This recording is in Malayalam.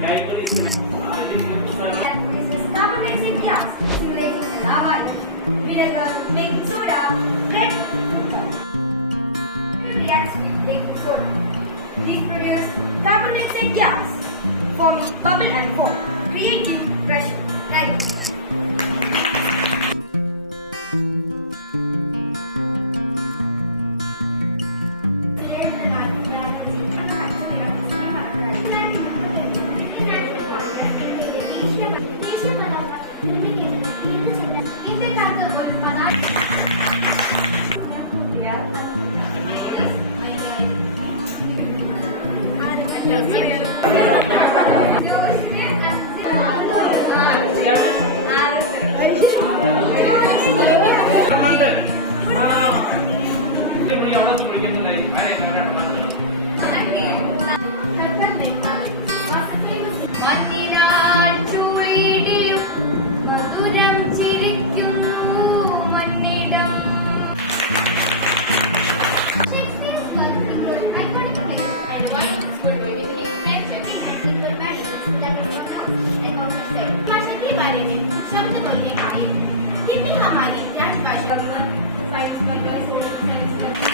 This is carbonated gas. Vinegar, soda, with baking soda. This produces carbonated gas, forming bubble and foam, creating pressure. The മഞ്ഞിനാൽ ചൂളിടിയും മധുരം ചിരിക്കുന്നു മണ്ണിടം. में शब्द बोलने आए हिंदी हमारी राजभाषा साइंस में सोशल साइंस में